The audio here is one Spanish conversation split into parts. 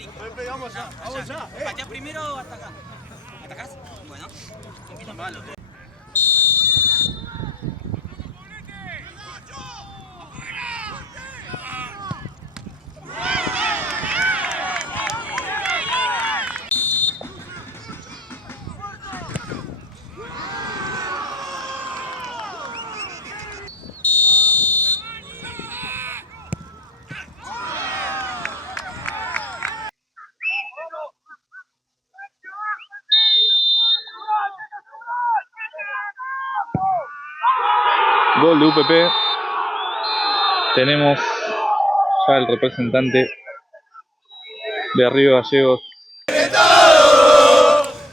elige. Pepe, vamos ya, vamos ya. Patea primero hasta acá. ¿Atacás? Bueno, compita palo. Gol de UPP. Tenemos ya el representante de Río Gallegos.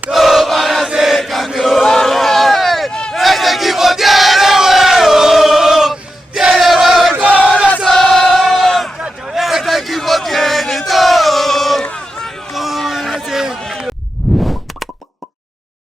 Todo para ser campeón. Este equipo tiene huevo el corazón. Este equipo tiene todo para ser campeón.